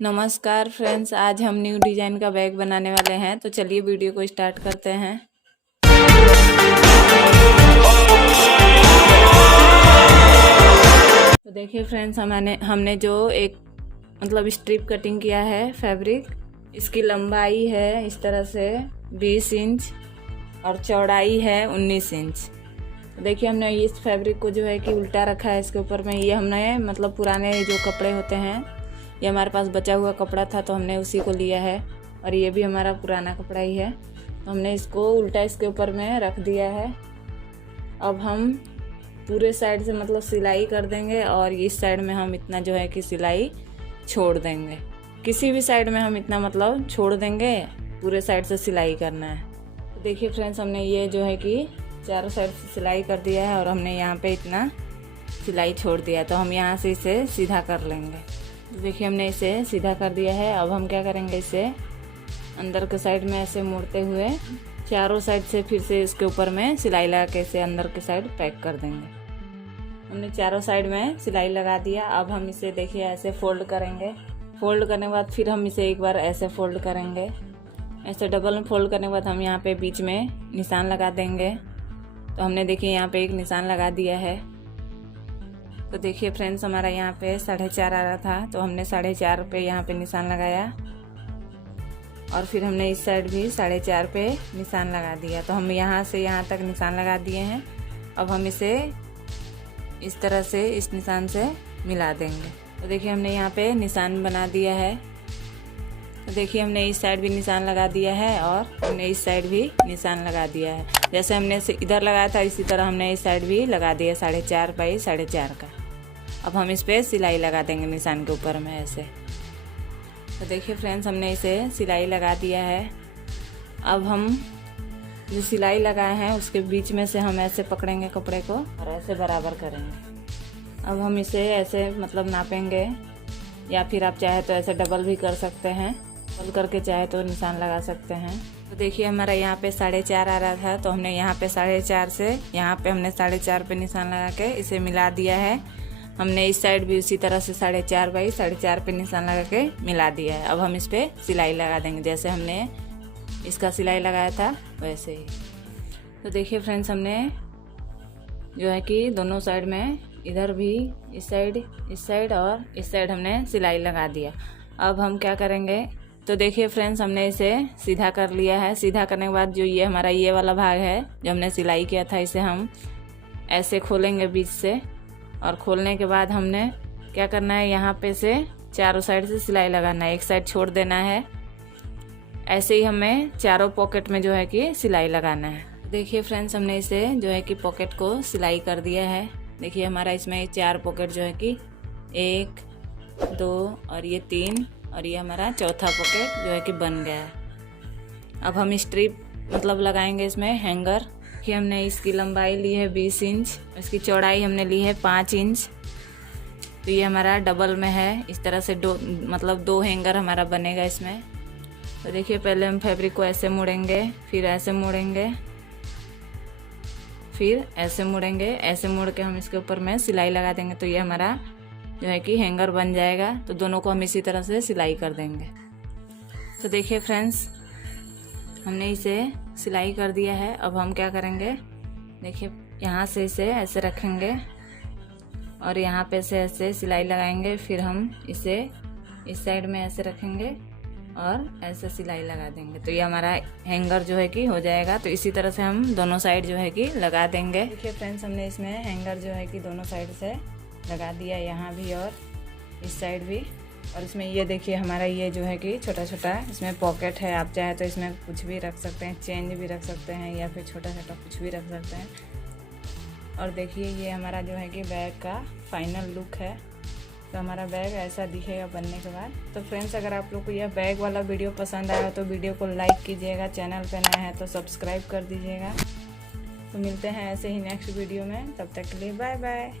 नमस्कार फ्रेंड्स, आज हम न्यू डिज़ाइन का बैग बनाने वाले हैं। तो चलिए वीडियो को स्टार्ट करते हैं। तो देखिए फ्रेंड्स, हमने जो एक स्ट्रिप कटिंग किया है फैब्रिक, इसकी लंबाई है इस तरह से 20 इंच और चौड़ाई है 19 इंच। देखिए हमने इस फैब्रिक को जो है कि उल्टा रखा है इसके ऊपर में। ये हमने पुराने जो कपड़े होते हैं, ये हमारे पास बचा हुआ कपड़ा था तो हमने उसी को लिया है, और ये भी हमारा पुराना कपड़ा ही है। तो हमने इसको उल्टा इसके ऊपर में रख दिया है। अब हम पूरे साइड से सिलाई कर देंगे, और इस साइड में हम इतना जो है कि सिलाई छोड़ देंगे। किसी भी साइड में हम इतना छोड़ देंगे, पूरे साइड से सिलाई करना है। तो देखिए फ्रेंड्स, हमने ये जो है कि चारों साइड से सिलाई कर दिया है, और हमने यहाँ पे इतना सिलाई छोड़ दिया है। तो हम यहाँ से इसे सीधा कर लेंगे। तो देखिए हमने इसे सीधा कर दिया है। अब हम क्या करेंगे, इसे अंदर के साइड में ऐसे मोड़ते हुए चारों साइड से फिर से इसके ऊपर में सिलाई लगा के इसे अंदर के साइड पैक कर देंगे। हमने चारों साइड में सिलाई लगा दिया। अब हम इसे देखिए ऐसे फोल्ड करेंगे। फोल्ड करने के बाद फिर हम इसे एक बार ऐसे फोल्ड करेंगे। ऐसे डबल में फोल्ड करने के बाद हम यहाँ पे बीच में निशान लगा देंगे। तो हमने देखिए यहाँ पे एक निशान लगा दिया है। तो देखिए फ्रेंड्स, हमारा यहाँ पे 4.5 आ रहा था, तो हमने 4.5 पे यहाँ पे निशान लगाया, और फिर हमने इस साइड भी 4.5 पे निशान लगा दिया। तो हम यहाँ से यहाँ तक निशान लगा दिए हैं। अब हम इसे इस तरह से इस निशान से मिला देंगे। तो देखिए हमने यहाँ पे निशान बना दिया है। तो देखिए हमने इस साइड भी निशान लगा दिया है, और हमने इस साइड भी निशान लगा दिया है। जैसे हमने इधर लगाया था, इसी तरह हमने इस साइड भी लगा दिया 4.5 बाई 4.5 का। अब हम इस पर सिलाई लगा देंगे निशान के ऊपर में ऐसे। तो देखिए फ्रेंड्स, हमने इसे सिलाई लगा दिया है। अब हम जो सिलाई लगाए हैं उसके बीच में से हम ऐसे पकड़ेंगे कपड़े को, और ऐसे बराबर करेंगे। अब हम इसे ऐसे नापेंगे, या फिर आप चाहे तो ऐसे डबल भी कर सकते हैं। डबल करके चाहे तो निशान लगा सकते हैं। तो देखिए हमारा यहाँ पे 4.5 आ रहा था, तो हमने यहाँ पे 4.5 से यहाँ पे हमने 4.5 पे निशान लगा के इसे मिला दिया है। हमने इस साइड भी उसी तरह से 4.5 बाई 4.5 पे निशान लगा के मिला दिया है। अब हम इस पे सिलाई लगा देंगे, जैसे हमने इसका सिलाई लगाया था वैसे ही। तो देखिए फ्रेंड्स, हमने जो है कि दोनों साइड में, इधर भी इस साइड और इस साइड हमने सिलाई लगा दिया। अब हम क्या करेंगे, तो देखिए फ्रेंड्स, हमने इसे सीधा कर लिया है। सीधा करने के बाद जो ये हमारा ये वाला भाग है जो हमने सिलाई किया था, इसे हम ऐसे खोलेंगे बीच से, और खोलने के बाद हमने क्या करना है, यहाँ पे से चारों साइड से सिलाई लगाना है, एक साइड छोड़ देना है। ऐसे ही हमें चारों पॉकेट में जो है कि सिलाई लगाना है। देखिए फ्रेंड्स, हमने इसे जो है कि पॉकेट को सिलाई कर दिया है। देखिए हमारा इसमें 4 पॉकेट जो है कि 1, 2 और ये 3, और ये हमारा चौथा पॉकेट जो है कि बन गया है। अब हम स्ट्रिप लगाएंगे इसमें हैंगर कि हमने इसकी लंबाई ली है 20 इंच, इसकी चौड़ाई हमने ली है 5 इंच। तो ये हमारा डबल में है। इस तरह से दो हैंगर हमारा बनेगा इसमें। तो देखिए पहले हम फैब्रिक को ऐसे मोड़ेंगे, फिर ऐसे मोड़ेंगे, फिर ऐसे मुड़ेंगे। ऐसे मुड़ के हम इसके ऊपर में सिलाई लगा देंगे। तो ये हमारा जो है कि हैंगर बन जाएगा। तो दोनों को हम इसी तरह से सिलाई कर देंगे। तो देखिए फ्रेंड्स, हमने इसे सिलाई कर दिया है। अब हम क्या करेंगे, देखिए यहाँ से इसे ऐसे रखेंगे, और यहाँ पे से ऐसे सिलाई लगाएंगे। फिर हम इसे इस साइड में ऐसे रखेंगे और ऐसे सिलाई लगा देंगे। तो ये हमारा हैंगर जो है कि हो जाएगा। तो इसी तरह से हम दोनों साइड जो है कि लगा देंगे। देखिए फ्रेंड्स, हमने इसमें हैंगर जो है कि दोनों साइड से लगा दिया, यहाँ भी और इस साइड भी। और इसमें ये देखिए हमारा ये जो है कि छोटा छोटा इसमें पॉकेट है। आप चाहे तो इसमें कुछ भी रख सकते हैं, चेंज भी रख सकते हैं, या फिर छोटा छोटा कुछ भी रख सकते हैं। और देखिए ये हमारा जो है कि बैग का फाइनल लुक है। तो हमारा बैग ऐसा दिखेगा बनने के बाद। तो फ्रेंड्स, अगर आप लोग को यह बैग वाला वीडियो पसंद आया तो वीडियो को लाइक कीजिएगा, चैनल पे नया है तो सब्सक्राइब कर दीजिएगा। तो मिलते हैं ऐसे ही नेक्स्ट वीडियो में, तब तक के लिए बाय बाय।